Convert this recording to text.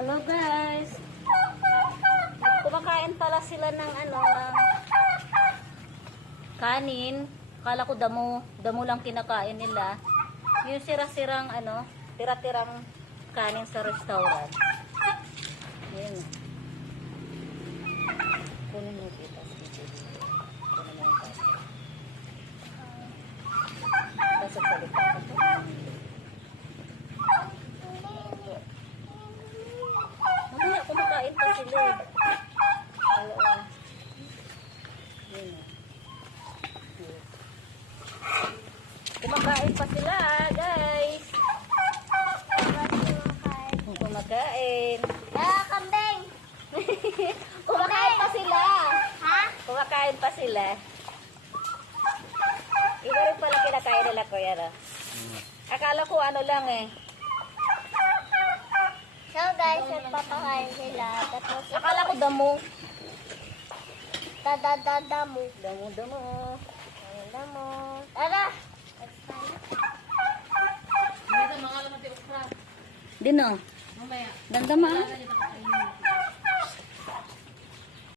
Hello guys. Kumakain pala sila ng ano ng kanin. Kala ko damo, damo lang kinakain nila. Yung sira-sirang ano, tira-tirang kanin sa restaurant. Yun. Kunin mo kita. Kunin mo yung kanin. Tapos salita ka po. Mamaya kumakain pa sila. Oo. Yun. Kumakain pa sila guys. Kumakain. Ah, kambing! Kumakain pa sila. Ha? Kumakain pa sila. Iba rin pala kinakain nila kuya no? Akala ko ano lang eh. So guys, nagpapakain sila. Tapos Akala ko damo. dadadada mo. Damo, damo. Dada mo. Tara! Dino. Damdama. ah.